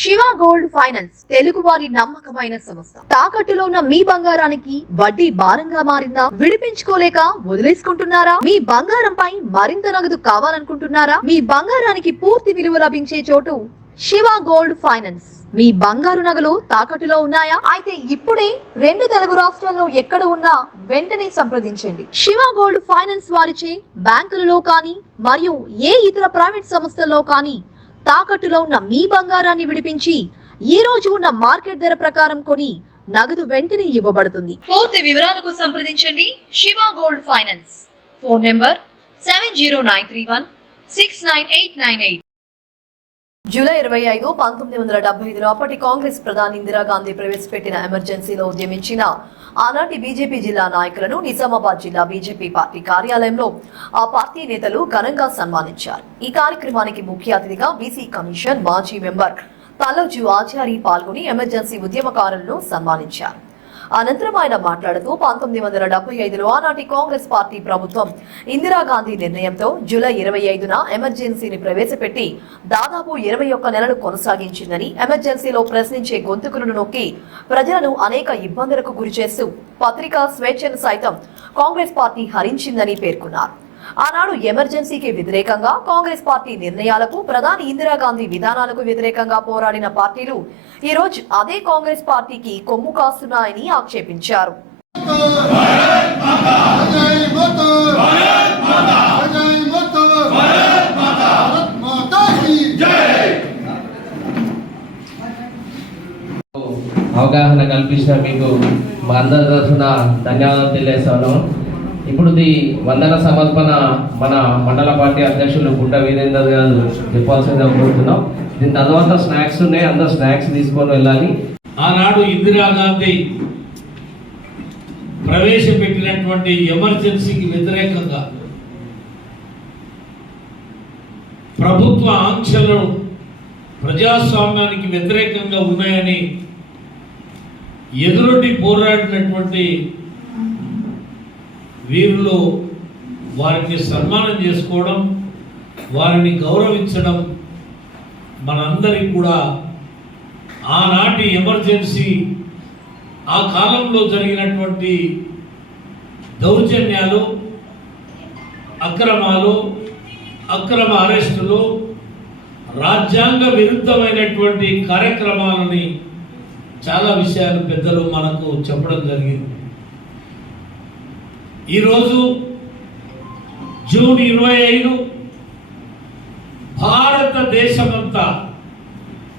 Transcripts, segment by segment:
Shiva gold finance Telugu వారి నమ్మకమైన సంస్థ. తాకట్టులో ఉన్న మీ బంగారానికి వడ్డీ భారంగా మారిందా? విడిపించుకోలేక వదిలేసుకుంటున్నారా? మీ బంగారంపై మరింత నగదు కావాలనుకుంటున్నారా? మీ బంగారానికి పూర్తి విలువ లభించే చోటు శివ గోల్డ్ ఫైనాన్స్. మీ బంగారు నగలు తాకట్టులో ఉన్నాయా? అయితే ఇప్పుడే 2 తెలుగు రాష్ట్రాల్లో ఎక్కడ ఉన్నా వెంటనే సంప్రదించండి. శివ గోల్డ్ ఫైనాన్స్ వారిచే బ్యాంకులలో కానీ మరియు ఏ ఇతర ప్రైవేట్ సంస్థల్లో కానీ తాకట్టులో ఉన్న మీ బంగారాన్ని విడిపించి ఈ రోజు ఉన్న మార్కెట్ ధర ప్రకారం కొని నగదు వెంటనే ఇవ్వబడుతుంది. పూర్తి వివరాలకు సంప్రదించండి Shiva gold finance. Phone number 7093169898. July 25, 1975లో అప్పటి కాంగ్రెస్ ప్రధాని ఇందిరాగాంధీ ప్రవేశపెట్టిన ఎమర్జెన్సీలో ఉద్యమించిన ఆనాటి బీజేపీ జిల్లా నాయకులను నిజామాబాద్ జిల్లా బీజేపీ పార్టీ కార్యాలయంలో ఆ పార్టీ నేతలు ఘనంగా సన్మానించారు. ఈ కార్యక్రమానికి ముఖ్య అతిథిగా బీసీ కమిషన్ మాజీ మెంబర్ తల్లోజు ఆచారి పాల్గొని ఎమర్జెన్సీ ఉద్యమకారులను సన్మానించారు. అనంతరం ఆయన మాట్లాడుతూ 1975లో ఆనాటి కాంగ్రెస్ పార్టీ ప్రభుత్వం ఇందిరాగాంధీ నిర్ణయంతో జూలై 25న ఎమర్జెన్సీని ప్రవేశపెట్టి దాదాపు 21 నెలలు కొనసాగించిందని, ఎమర్జెన్సీలో ప్రశ్నించే గొంతుకులను నొక్కి ప్రజలను అనేక ఇబ్బందులకు గురిచేస్తూ పత్రికా స్వేచ్ఛను సైతం కాంగ్రెస్ పార్టీ హరించిందని పేర్కొన్నారు. ఆనాడు ఎమర్జెన్సీకి వ్యతిరేకంగా కాంగ్రెస్ పార్టీ నిర్ణయాలకు, ప్రధాని ఇందిరాగాంధీ విధానాలకు వ్యతిరేకంగా పోరాడిన పార్టీలు ఈ రోజు అదే కాంగ్రెస్ పార్టీకి కొమ్ము కాస్తున్నాయని ఆక్షేపించారు. అవగాహన కల్పించిన మీకు మా అందరి తరఫున ధన్యవాదాలు తెలియజేస్తాను. ఇప్పుడు వందన సమర్పణ మన మండల పార్టీ అధ్యక్షులు గుంట వీరేందర్ గారు చెప్పాల్సిందిగా కోరుతున్నాం. దీని తర్వాత స్నాక్స్ ఉన్నాయి, అందరూ స్నాక్స్ తీసుకొని వెళ్ళాలి. ఆనాడు ఇందిరాగాంధీ ప్రవేశపెట్టినటువంటి ఎమర్జెన్సీకి వ్యతిరేకంగా ప్రభుత్వ ఆంక్షలు ప్రజాస్వామ్యానికి వ్యతిరేకంగా ఉన్నాయని ఎదురొడ్డి పోరాడినటువంటి వీరులు వారిని సన్మానం చేసుకోవడం, వారిని గౌరవించడం మనందరికీ కూడా ఆనాటి ఎమర్జెన్సీ, ఆ కాలంలో జరిగినటువంటి దౌర్జన్యాలు, అక్రమాలు, అక్రమ అరెస్టులు, రాజ్యాంగ విరుద్ధమైనటువంటి కార్యక్రమాలని చాలా విషయాలు పెద్దలు మనకు చెప్పడం జరిగింది. ఈరోజు జూన్ 25 భారతదేశమంతా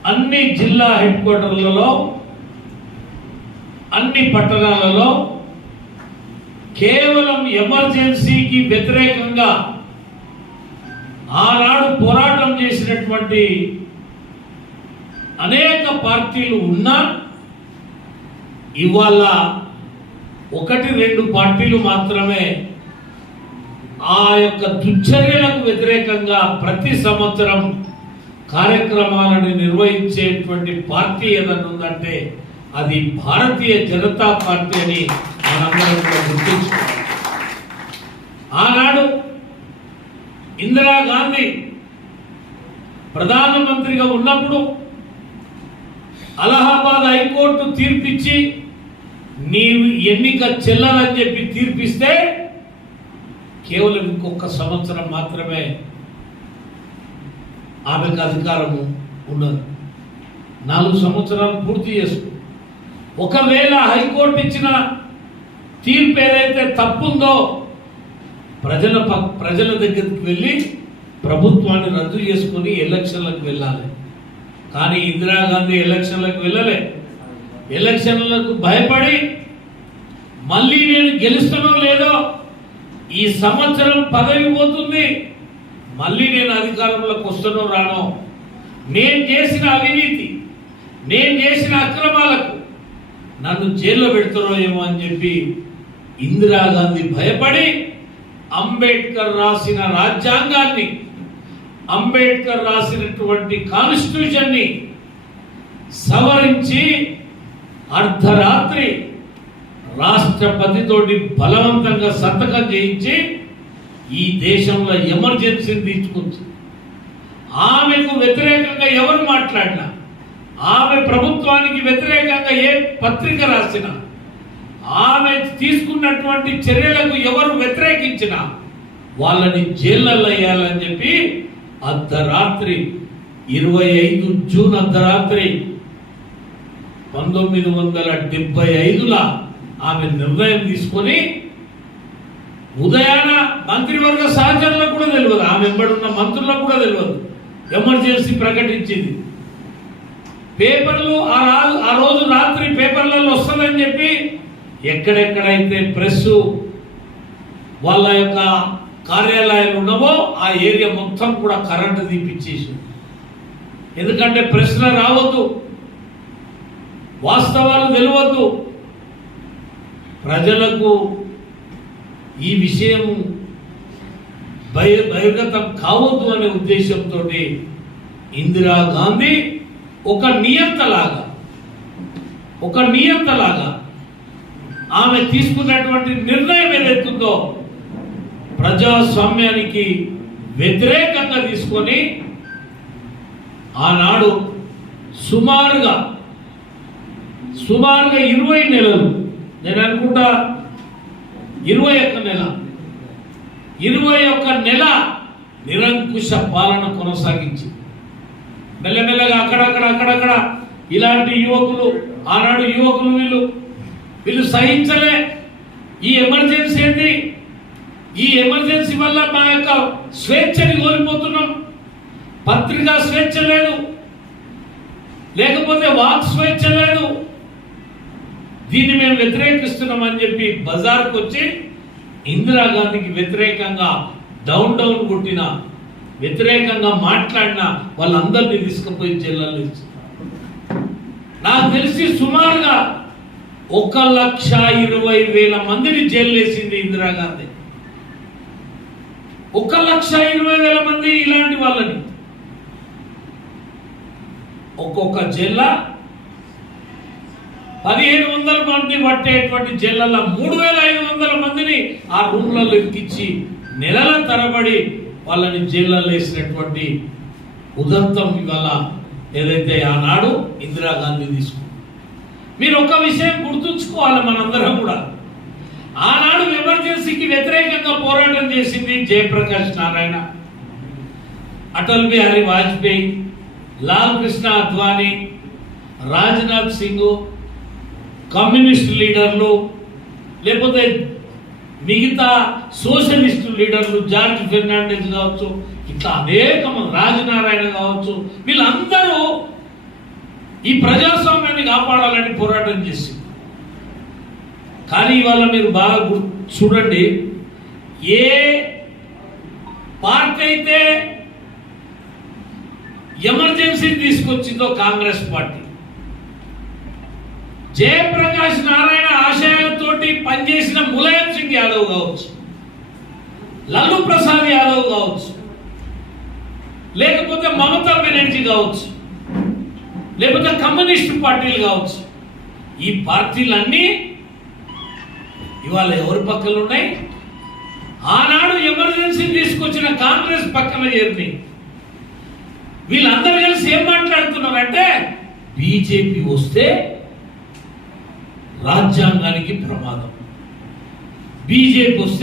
అన్ని జిల్లా హెడ్ క్వార్టర్లలో, అన్ని పట్టణాలలో కేవలం ఎమర్జెన్సీకి వ్యతిరేకంగా ఆనాడు పోరాటం చేసినటువంటి అనేక పార్టీలు ఉన్నా ఇవాళ 1-2 పార్టీలు మాత్రమే ఆ యొక్క దుశ్చర్యలకు వ్యతిరేకంగా ప్రతి సంవత్సరం కార్యక్రమాలను నిర్వహించేటువంటి పార్టీ ఏదైనా ఉందంటే అది భారతీయ జనతా పార్టీ అని మనందరం కూడా గుర్తించుకోవాలి. ఆనాడు ఇందిరాగాంధీ ప్రధానమంత్రిగా ఉన్నప్పుడు అలహాబాద్ హైకోర్టు తీర్పిచ్చి నీవు ఎన్నిక చెల్లదని చెప్పి తీర్పిస్తే కేవలం ఇంకొక సంవత్సరం మాత్రమే ఆమెకు అధికారము ఉన్నది. 4 సంవత్సరాలు పూర్తి చేసుకు. ఒకవేళ హైకోర్టు ఇచ్చిన తీర్పు ఏదైతే తప్పుందో ప్రజల దగ్గరికి వెళ్ళి ప్రభుత్వాన్ని రద్దు చేసుకుని ఎలక్షన్లకు వెళ్ళాలి. కానీ ఇందిరాగాంధీ ఎలక్షన్లకు వెళ్ళలే. ఎలక్షన్లకు భయపడి మళ్ళీ నేను గెలుస్తానో లేదో, ఈ సంవత్సరం పదవి పోతుంది, మళ్ళీ నేను అధికారంలోకి వస్తానో రానో, నేను చేసిన అవినీతి, నేను చేసిన అక్రమాలకు నన్ను జైల్లో పెడతారో ఏమో అని చెప్పి ఇందిరాగాంధీ భయపడి అంబేద్కర్ రాసిన రాజ్యాంగాన్ని, అంబేద్కర్ రాసినటువంటి కాన్స్టిట్యూషన్ని సవరించి అర్ధరాత్రి రాష్ట్రపతితోటి బలవంతంగా సంతకం చేయించి ఈ దేశంలో ఎమర్జెన్సీని తీసుకొచ్చి ఆమెకు వ్యతిరేకంగా ఎవరు మాట్లాడినా ఆమె ప్రభుత్వానికి వ్యతిరేకంగా ఏ పత్రిక రాసినా, ఆమె తీసుకున్నటువంటి చర్యలకు ఎవరు వ్యతిరేకించినా వాళ్ళని జైళ్ళల్లో వేయాలని చెప్పి అర్ధరాత్రి 25 జూన్ అర్ధరాత్రి 1975లో ఆమె నిర్ణయం తీసుకొని ఉదయాన మంత్రివర్గ సహచరులకు కూడా తెలియదు, ఆమె వెంబడున్న మంత్రులకు కూడా తెలియదు, ఎమర్జెన్సీ ప్రకటించింది. పేపర్లు ఆ రోజు రాత్రి పేపర్లలో వస్తుందని చెప్పి ఎక్కడెక్కడైతే ప్రెస్ వాళ్ళ యొక్క కార్యాలయాలు ఉన్నావో ఆ ఏరియా మొత్తం కూడా కరెంటు తీపిచ్చేసి, ఎందుకంటే ప్రశ్న రావద్దు, వాస్తవాలు తెలియవద్దు, ప్రజలకు ఈ విషయం బహిర్గతం కావద్దు అనే ఉద్దేశంతో ఇందిరాగాంధీ ఒక నియంతలాగా ఆమె తీసుకున్నటువంటి నిర్ణయం ఏదైతుందో ప్రజాస్వామ్యానికి వ్యతిరేకంగా తీసుకొని ఆనాడు సుమారుగా 20 నెలలు, నేను అనుకుంటా 21 నెల నిరంకుశ పాలన కొనసాగించి మెల్లమెల్లగా అక్కడక్కడ ఇలాంటి యువకులు, ఆనాడు యువకులు వీళ్ళు సహించలే. ఈ ఎమర్జెన్సీ ఏంటి, ఈ ఎమర్జెన్సీ వల్ల మా యొక్క స్వేచ్ఛని కోల్పోతున్నాం, పత్రికా స్వేచ్ఛ లేదు, లేకపోతే వాక్ స్వేచ్ఛ లేదు, దీన్ని మేము వ్యతిరేకిస్తున్నామని చెప్పి బజార్కు వచ్చి ఇందిరాగాంధీకి వ్యతిరేకంగా డౌన్ కొట్టిన, వ్యతిరేకంగా మాట్లాడిన వాళ్ళందరినీ తీసుకుపోయి జైల్లో ఇచ్చారు. నాకు తెలిసి సుమారుగా 1,20,000 మందిని జైలు వేసింది ఇందిరాగాంధీ. 1,20,000 మంది ఇలాంటి వాళ్ళని ఒక్కొక్క జిల్లా 1,500 మంది పట్టేటువంటి జిల్లాలో 3,500 మందిని ఆ రూమ్లలో ఎక్కించి నెలల తరబడి వాళ్ళని జైల్లో వేసినటువంటి ఉదంతం ఇవాళ ఏదైతే ఆనాడు ఇందిరాగాంధీ తీసుకుంది. మీరు ఒక విషయం గుర్తుంచుకోవాలి, మనందరం కూడా ఆనాడు ఎమర్జెన్సీకి వ్యతిరేకంగా పోరాటం చేసింది జయప్రకాష్ నారాయణ, అటల్ బిహారీ వాజ్పేయి, లాల్ కృష్ణ అద్వానీ, రాజ్నాథ్ సింగ్, కమ్యూనిస్ట్ లీడర్లు, లేకపోతే మిగతా సోషలిస్టు లీడర్లు, జార్జ్ ఫెర్నాండెస్ కావచ్చు, ఇట్లా అనేక మంది, రాజనారాయణ కావచ్చు, వీళ్ళందరూ ఈ ప్రజాస్వామ్యాన్ని కాపాడాలని పోరాటం చేసింది. కానీ ఇవాళ మీరు బాగా చూడండి, ఏ పార్టీ అయితే ఎమర్జెన్సీ తీసుకొచ్చిందో కాంగ్రెస్ పార్టీ, జయప్రకాష్ నారాయణ ఆశయాలతోటి పనిచేసిన ములాయం సింగ్ యాదవ్ కావచ్చు, లల్లు ప్రసాద్ యాదవ్ కావచ్చు, లేకపోతే మమతా బెనర్జీ కావచ్చు, లేకపోతే కమ్యూనిస్ట్ పార్టీలు కావచ్చు, ఈ పార్టీలన్నీ ఇవాళ ఎవరి పక్కన ఉన్నాయి? ఆనాడు ఎమర్జెన్సీ తీసుకొచ్చిన కాంగ్రెస్ పక్కన చేరి వీళ్ళందరూ కలిసి ఏం మాట్లాడుతున్నారంటే, బీజేపీ వస్తే రాజ్యాంగానికి ప్రమాదం, బీజేపీ వస్తే